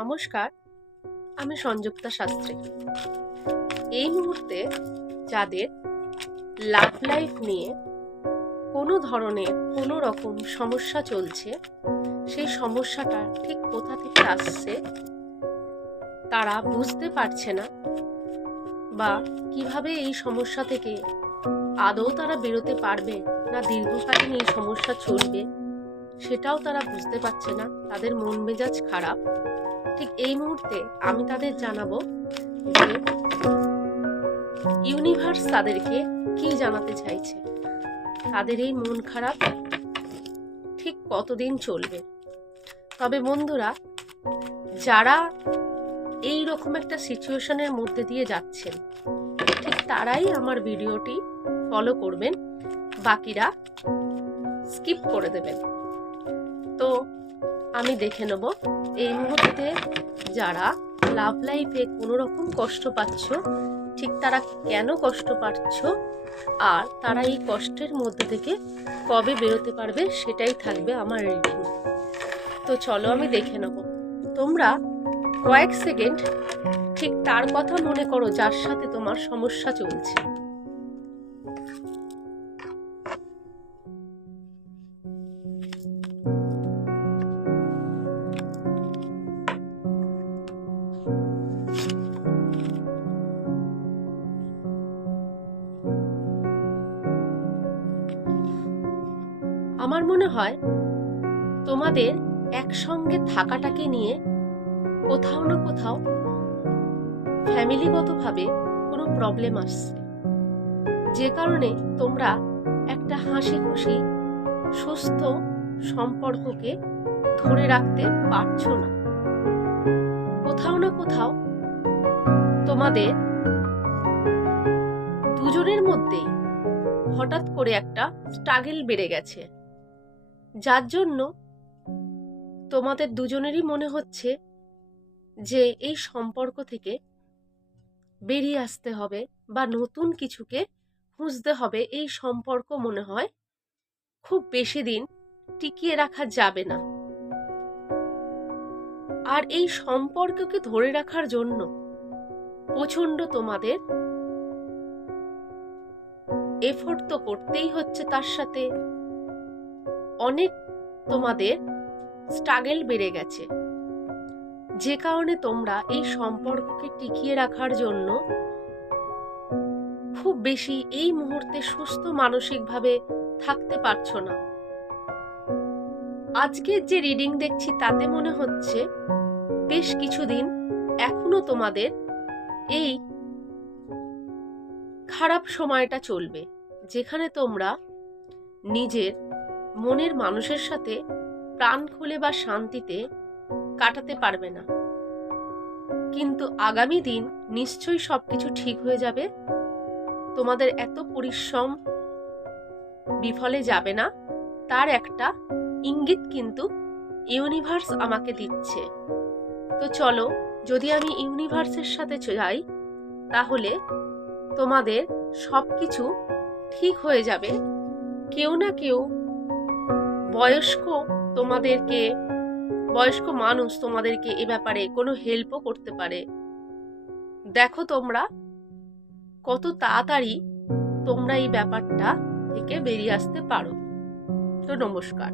নমস্কার, আমি সংযুক্তা শাস্ত্রী। এই মুহূর্তে যাদের লাভ লাইফ নিয়ে কোনো ধরনের কোনো রকম সমস্যা চলছে, সেই সমস্যাটা ঠিক কোথা থেকে আসছে তারা বুঝতে পারছে না, বা কিভাবে এই সমস্যা থেকে আদৌ তারা বেরোতে পারবে না দীর্ঘকালীন এই সমস্যা চলবে সেটাও তারা বুঝতে পারছে না। তাদের মন মেজাজ খারাপ। ঠিক এই মুহূর্তে আমি তাদের জানাবো যে ইউনিভার্স তাদেরকে কি জানাতে চাইছে, তাদের এই মন খারাপ ঠিক কতদিন চলবে। তবে বন্ধুরা, যারা এই রকম একটা সিচুয়েশনের মধ্যে দিয়ে যাচ্ছেন, ঠিক তারাই আমার ভিডিওটি ফলো করবেন, বাকিরা স্কিপ করে দেবেন। তো আমি দেখে নেব এই মুহূর্তে যারা লাভ লাইফে কোনো রকম কষ্ট পাচ্ছ, ঠিক তারা কেন কষ্ট পাচ্ছ আর তারা এই কষ্টের মধ্যে থেকে কবে বেরোতে পারবে সেটাই থাকবে আমার রিডিং। তো চলো আমি দেখে নেব। তোমরা কয়েক সেকেন্ড ঠিক তার কথা মনে করো যার সাথে তোমার সমস্যা চলছে। আমার মনে হয় তোমাদের একসঙ্গে থাকাটাকে নিয়ে কোথাও না কোথাও ফ্যামিলিগতভাবে কোনো প্রবলেম আসছে, যে কারণে তোমরা একটা হাসি খুশি সুস্থ সম্পর্ককে ধরে রাখতে পারছো না। কোথাও না কোথাও তোমাদের দুজনের মধ্যেই হঠাৎ করে একটা স্ট্রাগল বেড়ে গেছে, যার জন্য তোমাদের দুজনেরই মনে হচ্ছে যে এই সম্পর্ক থেকে বেরিয়ে আসতে হবে বা নতুন কিছুকে খুঁজতে হবে। এই সম্পর্ক মনে হয় খুব বেশি দিন টিকিয়ে রাখা যাবে না। আর এই সম্পর্ককে ধরে রাখার জন্য প্রচন্ড তোমাদের এফোর্ট তো করতেই হচ্ছে, তার সাথে অনেক তোমাদের স্ট্রাগল বেড়ে গেছে, যে কারণে তোমরা এই সম্পর্ককে টিকিয়ে রাখার জন্য খুব বেশি এই মুহূর্তে সুস্থ মানসিকভাবে থাকতে পারছো না। আজকের যে রিডিং দেখছি তাতে মনে হচ্ছে বেশ কিছুদিন এখনো তোমাদের এই খারাপ সময়টা চলবে, যেখানে তোমরা নিজের মনের মানুষের সাথে প্রাণ খুলে বা শান্তিতে কাটাতে পারবে না। কিন্তু আগামী দিন নিশ্চয়ই সবকিছু ঠিক হয়ে যাবে। তোমাদের এত পরিশ্রম বিফলে যাবে না, তার একটা ইঙ্গিত কিন্তু ইউনিভার্স আমাকে দিচ্ছে। তো চলো, যদি আমি ইউনিভার্সের সাথে যাই তাহলে তোমাদের সবকিছু ঠিক হয়ে যাবে। কেউ না কেউ বয়স্ক মানুষ তোমাদেরকে এ ব্যাপারে কোনো হেল্পও করতে পারে। দেখো তোমরা কত তাড়াতাড়ি তোমরা এই ব্যাপারটা থেকে বেরিয়ে আসতে পারো। তো নমস্কার।